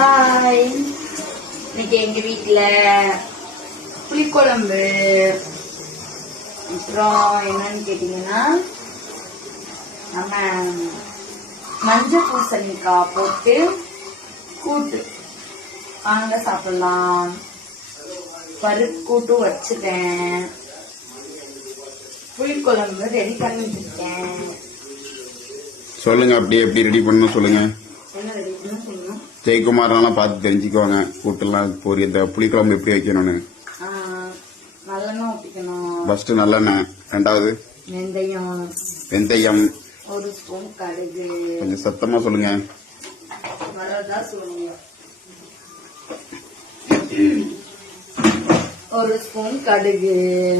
Hi இன்னைக்கு எங்க வீட்ல புளிக்குழம்பு. அப்புறம் என்னன்னு கேட்டீங்கன்னா நம்ம மஞ்சள் பூசணிக்காய் போட்டு கூட்டு. வாங்க சாப்பிடலாம். பருப்பு கூட்டு வச்சுட்டேன். புளிக்குழம்பு ரெடி இருக்கேன். சொல்லுங்க அப்படியே எப்படி ரெடி பண்ணணும் சொல்லுங்க. என்ன ரெடி பண்ண சொல்லணும் ஜெயக்குமார்லாம் பார்த்து தெரிஞ்சுக்குவாங்க கூட்டெல்லாம் பொரிய இந்த புளிக்குழம்பு எப்படி வைக்கணும்னு. ஃபர்ஸ்ட் நல்லெண்ணெய் ரெண்டாவது? வெந்தயம். வெந்தயம். ஒரு ஸ்பூன் கடுகு. கொஞ்சம் சத்தமா சொல்லுங்க. ஒரு ஸ்பூன் கடுகு.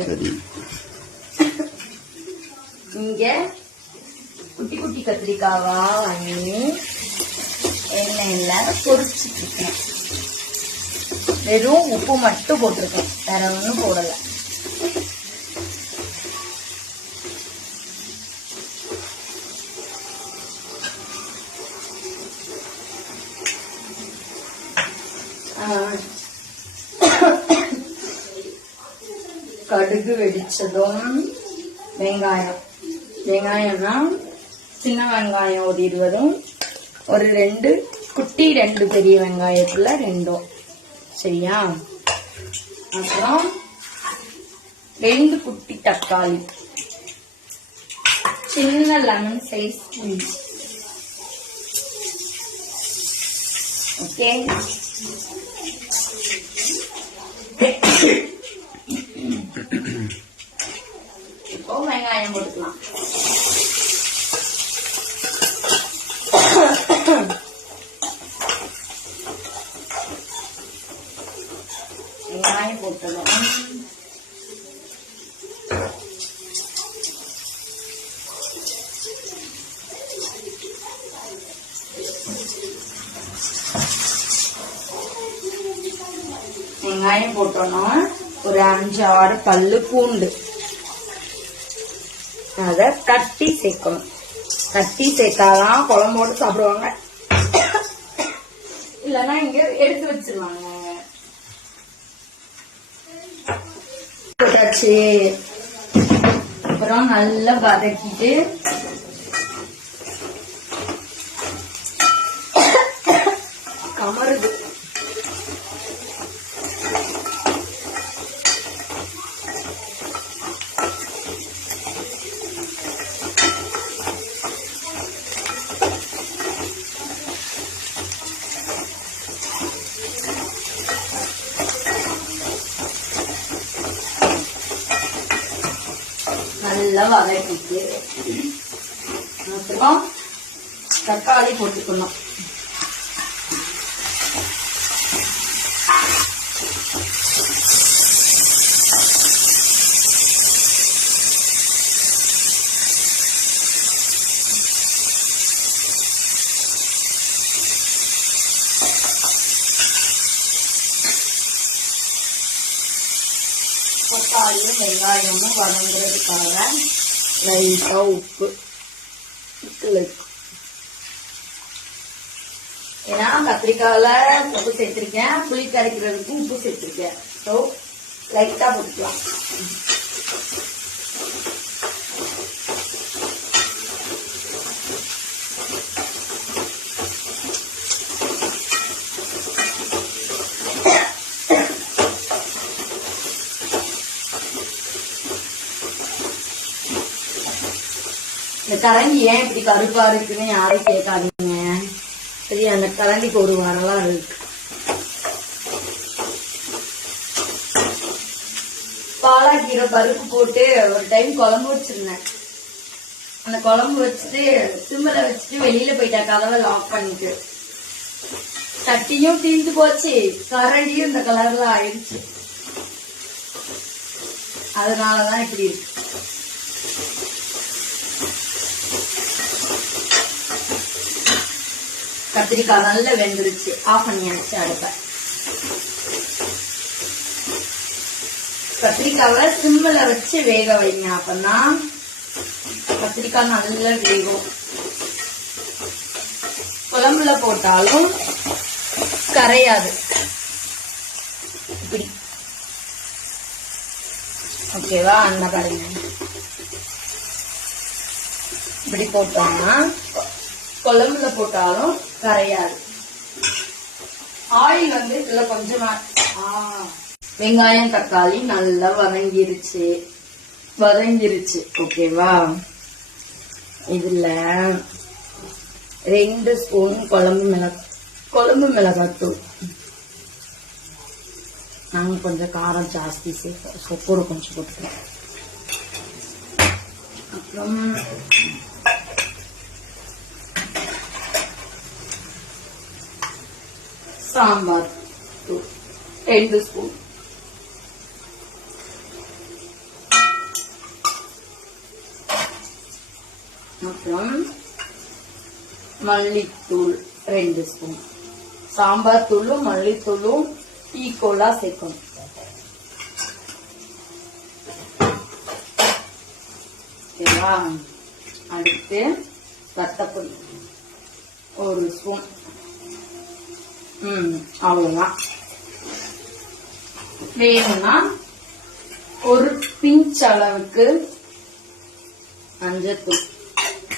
சரி. இங்க குட்டி குட்டி கத்திரிக்காவா வாங்கி எண்ணெயில பொரிச்சிட்டு இருக்கேன் வெறும் உப்பு மட்டும் போட்டிருக்கேன். வேற ஒன்றும் போடல. ஆஹ். கடுகு வெடிச்சதும் வெங்காயம். வெங்காயம்னா சின்ன வெங்காயம் ஒரு இருபதும் ஒரு ரெண்டு குட்டி ரெண்டு பெரிய வெங்காயத்துல ரெண்டும் சரியா? அப்புறம் ரெண்டு குட்டி தக்காளி. சின்ன லெமன் சைஸ் ஓகே இப்போ வெங்காயம் போட்டுக்கலாம் வெங்காயம் போட்டதும் வெங்காயம் போட்டோம்னா ஒரு அஞ்சு ஆறு பல்லு பூண்டு. அத கட்டி சேர்க்கணும். கட்டி சேர்த்தாதான் குழம்போடு சாப்பிடுவாங்க. இல்லைன்னா இங்க எடுத்து வச்சிருவாங்க. போட்டாச்சு. அப்புறம் நல்லா வதக்கிட்டு கமருது நல்லா வதக்கிட்டு அப்புறம் தக்காளி போட்டுக்கணும் தக்காளியும் வெங்காயமும் வதங்குறதுக்காக லைட்டா உப்பு இருக்கு. ஏன்னா கத்திரிக்காயில உப்பு சேர்த்துருக்கேன். புளி கரைக்கிறதுக்கு உப்பு சேர்த்திருக்கேன். ஸோ லைட்டா போட்டுக்கலாம். இந்த கரண்டி ஏன் இப்படி கருப்பா இருக்குன்னு யாரும் கேட்காதீங்க. சொல்லி அந்த கரண்டிக்கு ஒரு வரலாறு இருக்கு. பாலாக்கீரை பருப்பு போட்டு ஒரு டைம் குழம்பு வச்சிருந்தேன். அந்த குழம்பு வச்சுட்டு சிம்மில வச்சுட்டு வெளியில போயிட்டா கதவை லாக் பண்ணிட்டு. சட்டியும் தீந்து போச்சு கரண்டியும் இந்த கலர்ல ஆயிடுச்சு. அதனாலதான் இப்படி இருக்கு. கத்திரிக்காய் நல்லா வெந்துருச்சு. ஆஃப் பண்ணியாச்சு அடுப்பை. கத்திரிக்காவை சிம்மில் வச்சு வேக வைங்க. அப்பதான் கத்திரிக்காய் நல்லா வேகும். குழம்புல போட்டாலும் கரையாது. இப்படி. ஓகேவா? அந்த பாருங்க இப்படி போட்டோம்னா குழம்புல போட்டாலும் கரையாது. ஆயில் வந்து இதுல கொஞ்சமா வெங்காயம் தக்காளி நல்லா வதங்கிருச்சு. வதங்கிருச்சு ஓகேவா? இதுல ரெண்டு ஸ்பூன் குழம்பு மிளகா குழம்பு மிளகாத்தூள். நாங்க கொஞ்சம் காரம் ஜாஸ்தி சேர்ப்போம் ஸோ கொஞ்சம் போட்டுக்கலாம் அப்புறம் சாம்பார். தூள் ரெண்டு ஸ்பூன் அப்புறம் மல்லித்தூள் ரெண்டு ஸ்பூன் சாம்பார் தூளும் மல்லித்தூளும் ஈக்குவலா சேர்க்கணும். ஓகேவா அடுத்து வத்தப்பொடி. ஒரு ஸ்பூன் ம் அவ்வளவுதான். வேணும்னா ஒரு பிஞ்ச் அளவுக்கு மஞ்சத்தூள்.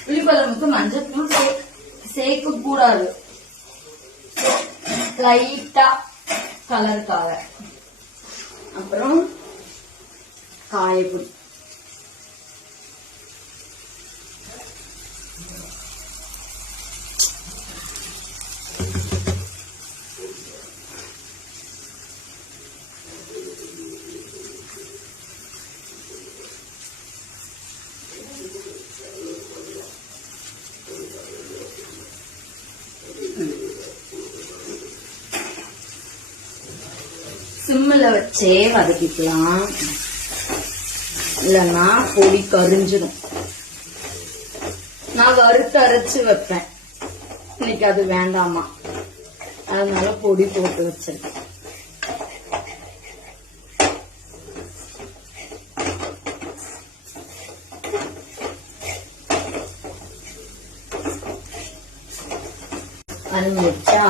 புளிக்குழம்புக்கு மஞ்சத்தூள் சே- சேர்க்க கூடாது லைட்டா கலருக்காக. அப்புறம் காயப்பொடி. சிம்மில் வச்சே வதக்கிக்கலாம். இல்லைன்னா பொடி கரிஞ்சிடும் நான் வறுத்து அரைச்சு வைப்பேன். இன்னைக்கு அது வேண்டாமா? அதனால பொடி போட்டு வச்சிருக்கேன் அரிஞ்சிச்சா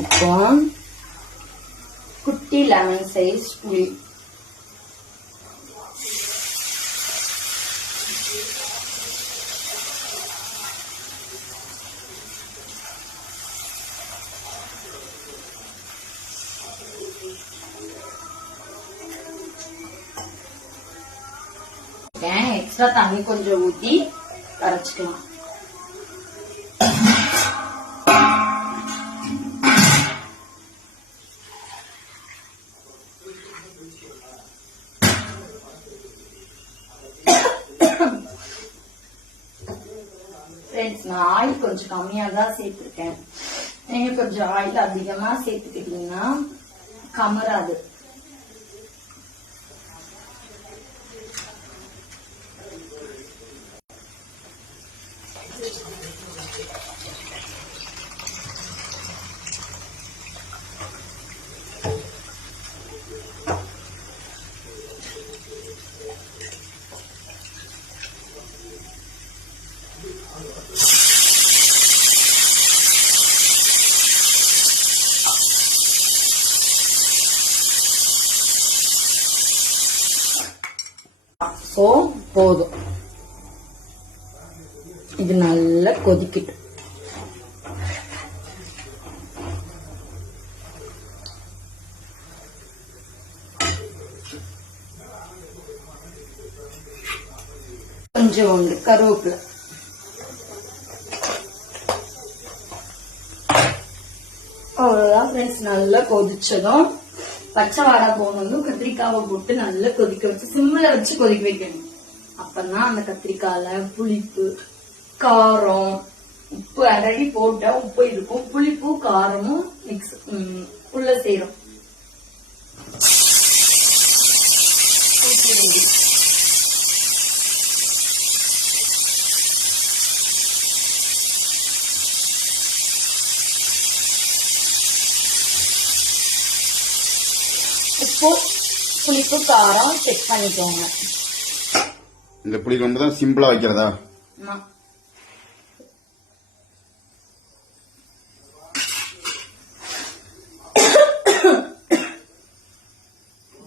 இப்போ குட்டி லெமன் சைஸ் புளி எக்ஸ்ட்ரா தண்ணி கொஞ்சம் ஊத்தி கரைச்சிக்கலாம் கொஞ்சம் கம்மியா தான் சேர்த்துருக்கேன். நீங்க கொஞ்சம் ஆயில் அதிகமா சேர்த்துக்கிட்டீங்கன்னா கமராது. ஸோ போதும். இது நல்லா கொதிக்கட்டும் கொஞ்சோண்டு கருவேப்பிலை. அவ்வளவுதான் ஃப்ரெண்ட்ஸ் நல்லா கொதிச்சதும் பச்சை வாடா போனதும் கத்திரிக்காவை போட்டு நல்லா கொதிக்க வச்சு சிம்மில் வச்சு கொதிக்க வைக்கணும். அப்பதான் அந்த கத்திரிக்காயில புளிப்பு காரம் உப்பு அடடி போட்டா உப்பு இருக்கும். புளிப்பு காரமும் மிக்ஸ் உள்ள சேரும். உப்பு புளிப்பு காரம் செக் பண்ணிக்கோங்க. இந்த புளிக்குழம்பு தான் சிம்பிளா வைக்கிறதா?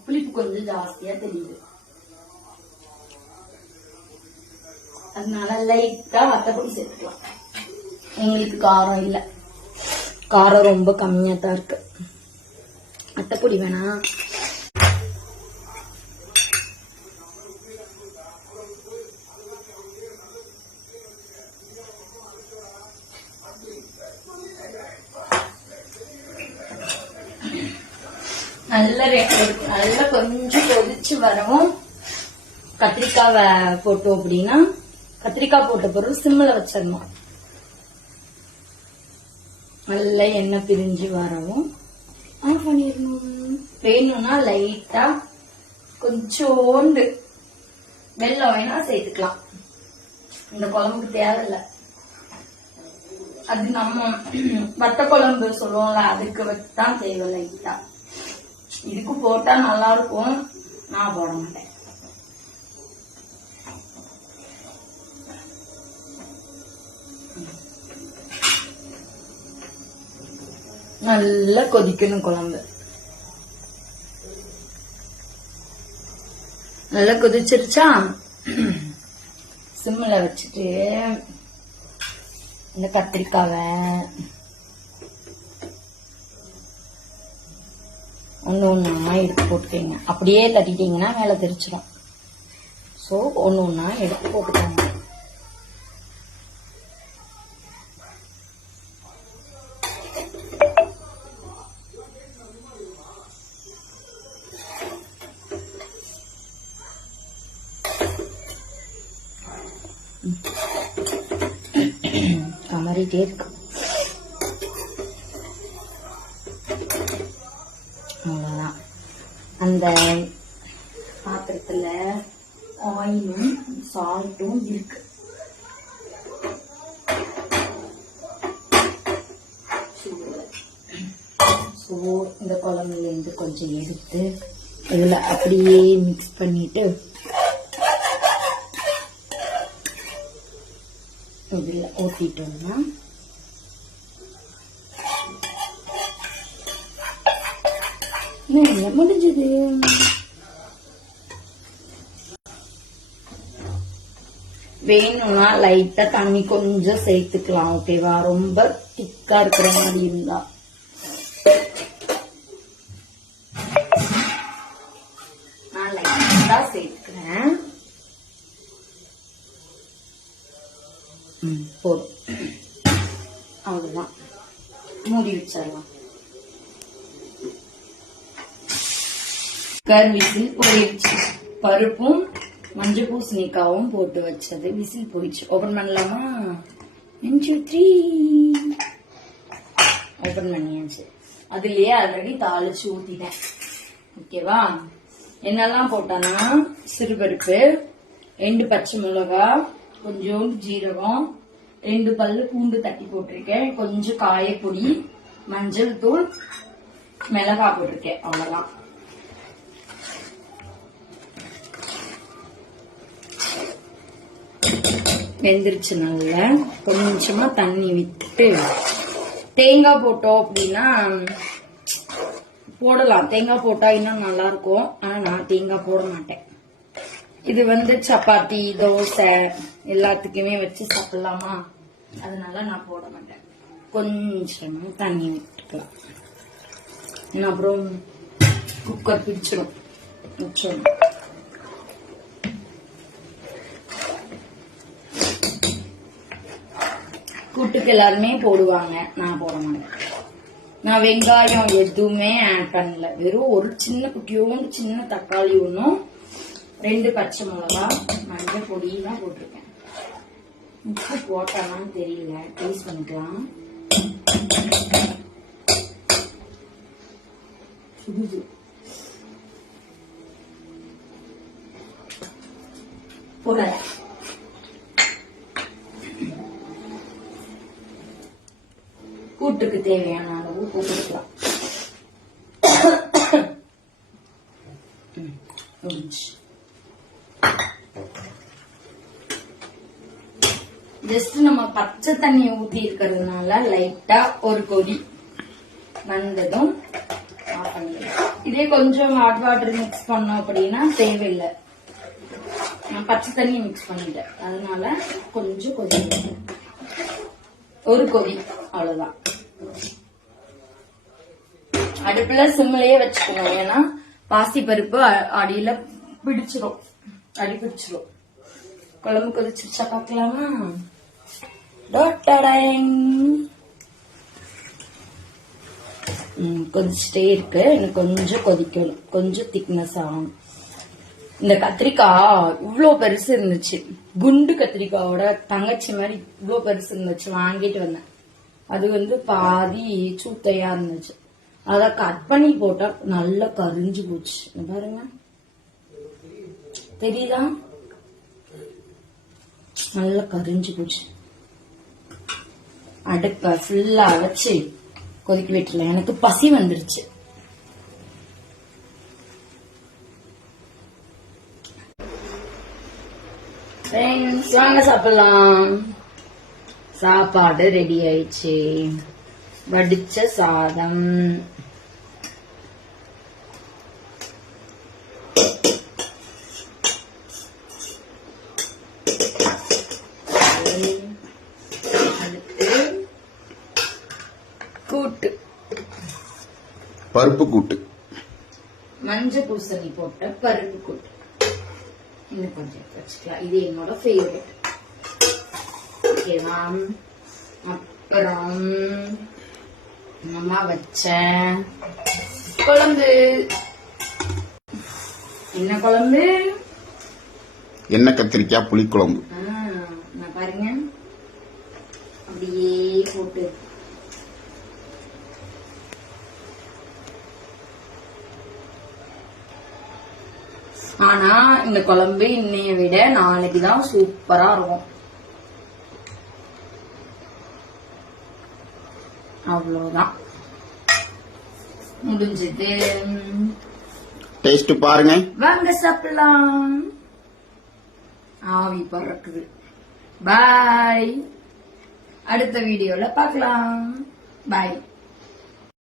புளிப்பு கொஞ்சம் ஜாஸ்தியா தெரியுது. அதனால லைட்டா வத்தப்பொடி சேர்த்துக்கலாம். எங்களுக்கு காரம் இல்லை. காரம் ரொம்ப கம்மியா தான் இருக்கு. அத்தைப்பொடி வேணாம் நல்ல நல்லா கொஞ்சம் கொதிச்சு வரவும் கத்திரிக்காவை போட்டோம் அப்படின்னா கத்திரிக்காய் போட்ட பிறகு சிம்மில் வச்சிடணும். நல்லா எண்ணெய் பிரிஞ்சு வரவும். ஆஃப் பண்ணிடணும். வேணும்னா லைட்டா கொஞ்சோண்டு வெல்லம் வேணா சேர்த்துக்கலாம். இந்த குழம்புக்கு தேவையில்லை. அது நம்ம வத்த குழம்பு சொல்லுவோம்ல அதுக்கு வச்சுதான் தேவை லைட்டா. இதுக்கு போட்டா நல்லா இருக்கும் நான் போட மாட்டேன். நல்லா கொதிக்கணும் குழம்பு. நல்லா கொதிச்சிருச்சா? சிம்மில் வச்சுட்டு இந்த கத்திரிக்காவை ஒன்று ஒன்றா எடுத்து போட்டுக்கோங்க. அப்படியே தட்டிட்டிங்கன்னா மேலே தெரிச்சிடும் ஸோ ஒன்று ஒன்றா எடுத்து போட்டுக்கோங்க. அவ்வளோதான் அந்த பாத்திரத்தில் ஆயிலும் சால்ட்டும் இருக்கு. ஸோ இந்த குழம்புலேருந்து கொஞ்சம் எடுத்து இதில் அப்படியே மிக்ஸ் பண்ணிட்டு இதில் ஊற்றிட்டோம்னா முடிஞ்சது. வேணும்னா லைட்டா தண்ணி கொஞ்சம் சேர்த்துக்கலாம் ஓகேவா ரொம்ப திக்கா இருக்கிற மாதிரி இருந்தா. நான் லைட்டா சேர்த்துக்கிறேன் போதும். அவ்வளவுதான். மூடி வச்சிடலாம். குக்கர் விசில் போயிடுச்சு பருப்பும் மஞ்சள் பூசணிக்காவும் போட்டு வச்சது. விசில் போயிடுச்சு. ஓபன் பண்ணலாமா? ஒன் டூ த்ரீ ஓபன் பண்ணியாச்சு. அதுலயே ஆல்ரெடி தாளிச்சு ஊத்திட்டேன். ஓகேவா என்னெல்லாம் போட்டானா? சிறுபருப்பு ரெண்டு பச்சை மிளகா கொஞ்சோண்டு ஜீரகம் ரெண்டு பல்லு பூண்டு தட்டி போட்டிருக்கேன். கொஞ்சம் காயப்பொடி மஞ்சள் தூள் மிளகாய் போட்டிருக்கேன். அவ்வளவுதான். வெந்துருச்சு நல்லா கொஞ்சமா தண்ணி விட்டு தேங்காய் போட்டோம் அப்படின்னா போடலாம். தேங்காய் போட்டா இன்னும் நல்லா இருக்கும். ஆனா நான் தேங்காய் போட மாட்டேன். இது வந்து சப்பாத்தி தோசை எல்லாத்துக்குமே வச்சு சாப்பிடலாமா? அதனால நான் போட மாட்டேன். கொஞ்சம் தண்ணி விட்டுக்கலாம். ஏன்னா அப்புறம் குக்கர் பிடிச்சிடும் வச்சிடணும் கூட்டுக்கு எல்லாருமே போடுவாங்க. நான் போட மாட்டேன். நான் வெங்காயம் எதுவுமே ஆட் பண்ணல. வெறும் ஒரு சின்ன குட்டியோண்டு சின்ன தக்காளி ஒன்றும் ரெண்டு பச்சை மிளகா மஞ்சள் பொடி தான் போட்டிருக்கேன். உப்பு போட்டாலான்னு தெரியல. டேஸ்ட் பண்ணிக்கலாம். சுடுது. போடல கூட்டுக்கு தேவையான அளவு உப்பு கொடுக்கலாம் ம், ஜஸ்ட் நம்ம பச்சை தண்ணியை ஊத்தி இருக்கிறதுனால லைட்டா ஒரு கொதி வந்ததும் இதே கொஞ்சம் ஹாட் வாட்டர் மிக்ஸ் பண்ணோம் அப்படின்னா தேவையில்லை. நான் பச்சை தண்ணி மிக்ஸ் பண்ணிட்டேன். அதனால கொஞ்சம் கொதி ஒரு கொதி அவ்வளவுதான். அடுப்புல சிம்லயே வச்சுக்கணும். ஏன்னா பாசி பருப்பு அடியில பிடிச்சிரும். அடி பிடிச்சிரும். குழம்பு கொதிச்சிருச்சா பாக்கலாமா கொதிச்சுட்டே இருக்கு. எனக்கு கொஞ்சம் கொதிக்கணும். கொஞ்சம் திக்னஸ் ஆகும் இந்த கத்திரிக்காய் இவ்வளோ பெருசு இருந்துச்சு. குண்டு கத்திரிக்காயோட தங்கச்சி மாதிரி இவ்வளோ பெருசு இருந்துச்சு. வாங்கிட்டு வந்தேன். அது வந்து பாதி சூத்தையா இருந்துச்சு. அத கட் பண்ணி போட்டா நல்லா கரிஞ்சு போச்சு. பாருங்க. தெரியுதா? நல்லா கரிஞ்சு போச்சு. அடுப்ப ஃபுல்லா வச்சு கொதிக்க விட்டுல எனக்கு பசி வந்துருச்சு. வாங்க சாப்பிடலாம். சாப்பாடு ரெடி ஆயிடுச்சு. வடிச்ச சாதம். கூட்டு. பருப்பு கூட்டு. மஞ்சள் பூசணி போட்ட பருப்பு கூட்டு. இன்னும் கொஞ்சம் வச்சுக்கலாம். இது என்னோட ஃபேவரட் ஓகேவா? அப்புறம் அம்மா வச்ச? குழம்பு. என்ன குழம்பு? எண்ணெய் கத்திரிக்காய் புளிக்குழம்பு பாருங்க. அப்படியே போட்டு. ஆனா இந்த குழம்பு இன்னைய விட நாளைக்கு தான் சூப்பரா இருக்கும். அவ்வளவுதான். முடிஞ்சது. டேஸ்ட் பாருங்க. வாங்க சாப்பிடலாம். ஆவி பறக்குது. பாய் அடுத்த வீடியோல பார்க்கலாம். பாய்